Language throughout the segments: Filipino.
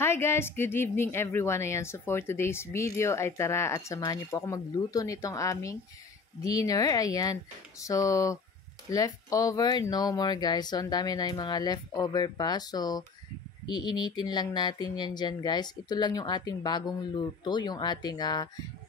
Hi guys! Good evening everyone! Ayan, so for today's video ay tara at samahan niyo po ako magluto nitong aming dinner. Ayan, so leftover, no more guys. So ang dami na yung mga leftover pa. So iinitin lang natin yan dyan guys. Ito lang yung ating bagong luto, yung ating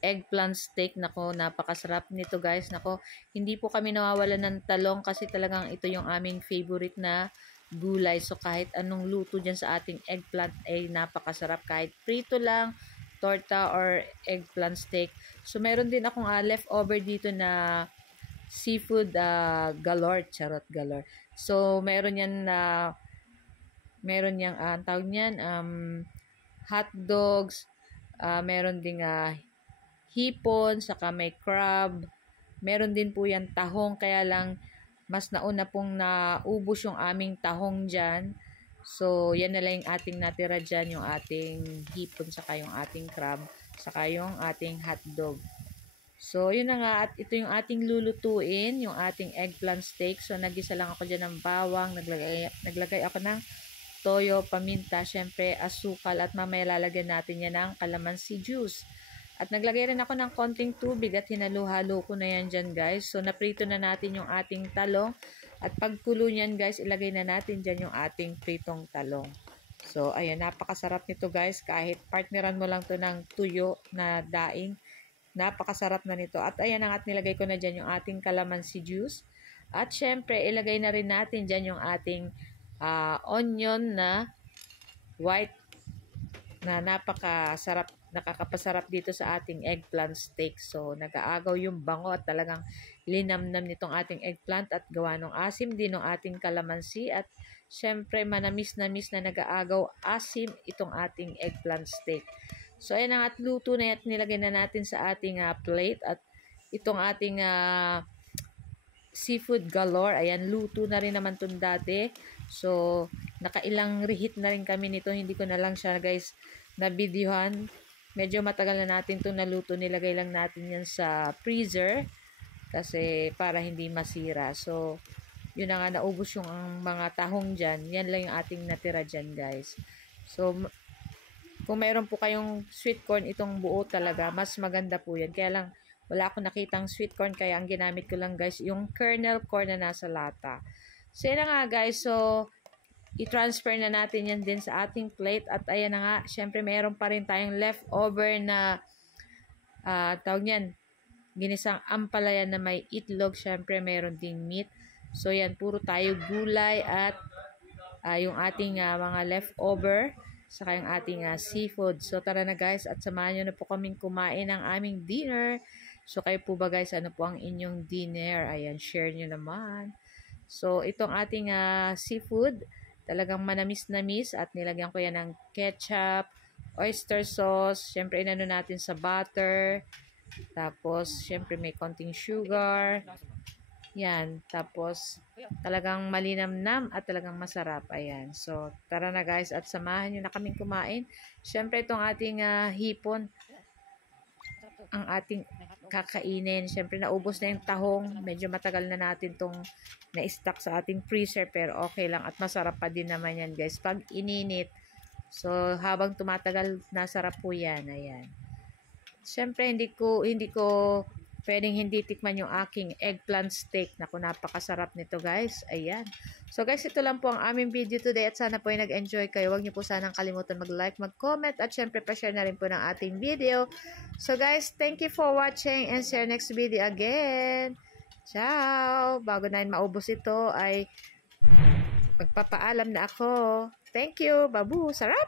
eggplant steak. Nako, napakasarap nito guys. Nako, hindi po kami nawawala ng talong kasi talagang ito yung aming favorite na gulay. So kahit anong luto dyan sa ating eggplant ay napakasarap. Kahit prito lang, torta or eggplant steak. So meron din akong leftover dito na seafood galore, charot galore. So meron yan na meron yang ang tawag niyan hot dogs, meron ding hipon, saka may crab. Meron din po yan tahong, kaya lang mas nauna pong naubos yung aming tahong dyan. So, yan na lang yung ating natira dyan, yung ating hipon, saka yung ating crab, saka yung ating hotdog. So, yun na nga, at ito yung ating lulutuin, yung ating eggplant steak. So, nagisa lang ako dyan ng bawang, naglagay ako ng toyo, paminta, syempre asukal, at mamaya lalagyan natin yan ng calamansi juice. At naglagay rin ako ng konting tubig at hinalo-halo ko na yan dyan guys. So naprito na natin yung ating talong. At pagkulo niyan guys, ilagay na natin dyan yung ating pritong talong. So ayan, napakasarap nito guys. Kahit partneran mo lang to ng tuyo na daing, napakasarap na nito. At ayan at nilagay ko na dyan yung ating calamansi juice. At syempre ilagay na rin natin dyan yung ating onion na white na napakasarap, nakakapasarap dito sa ating eggplant steak. So, nag-aagaw yung bango at talagang linamnam nitong ating eggplant at gawa ng asim din ng ating calamansi at syempre manamis-namis na nag-aagaw asim itong ating eggplant steak. So, ayan ang at luto na at nilagay na natin sa ating plate at itong ating seafood galore. Ayan, luto na rin naman itong dati. So, nakailang reheat na rin kami nito. Hindi ko na lang siya guys na videohan. Medyo matagal na natin itong naluto. Nilagay lang natin yan sa freezer kasi para hindi masira. So, yun na nga, naubos yung mga tahong dyan. Yan lang yung ating natira dyan guys. So, kung mayroon po kayong sweet corn itong buo talaga, mas maganda po yan. Kaya lang, wala akong nakitang sweet corn, kaya ang ginamit ko lang guys, yung kernel corn na nasa lata. So, yan na nga guys. So, i-transfer na natin yan din sa ating plate. At ayan na nga, syempre mayroon pa rin tayong leftover na tawag niyan, ginisang ampalaya na may itlog. Syempre mayroon ding meat. So, yan, puro tayo gulay at yung ating mga leftover saka yung ating seafood. So, tara na guys at samahan nyo na po kaming kumain ng aming dinner. So, kayo po ba guys, ano po ang inyong dinner? Ayan, share nyo naman. So, itong ating seafood, talagang manamis-namis at nilagyan ko yan ng ketchup, oyster sauce, syempre inano natin sa butter, tapos syempre may konting sugar, yan, tapos talagang malinamnam at talagang masarap. Ayan, so tara na guys at samahan nyo na kaming kumain. Syempre itong ating hipon, ang ating kakainin. Syempre naubos na yung tahong. Medyo matagal na natin tong na-stock sa ating freezer pero okay lang at masarap pa din naman yan guys pag ininit. So habang tumatagal nasarap po yan. Ayan. Syempre hindi ko pwedeng hindi tikman yung aking eggplant steak. Naku, napakasarap nito guys. Ayan. So guys, ito lang po ang aming video today at sana po ay nag-enjoy kayo. Huwag niyo po sanang kalimutan mag-like, mag-comment at syempre pa-share na rin po ng ating video. So guys, thank you for watching and see you next video again. Ciao! Bago na maubos ito ay magpapaalam na ako. Thank you! Babu! Sarap!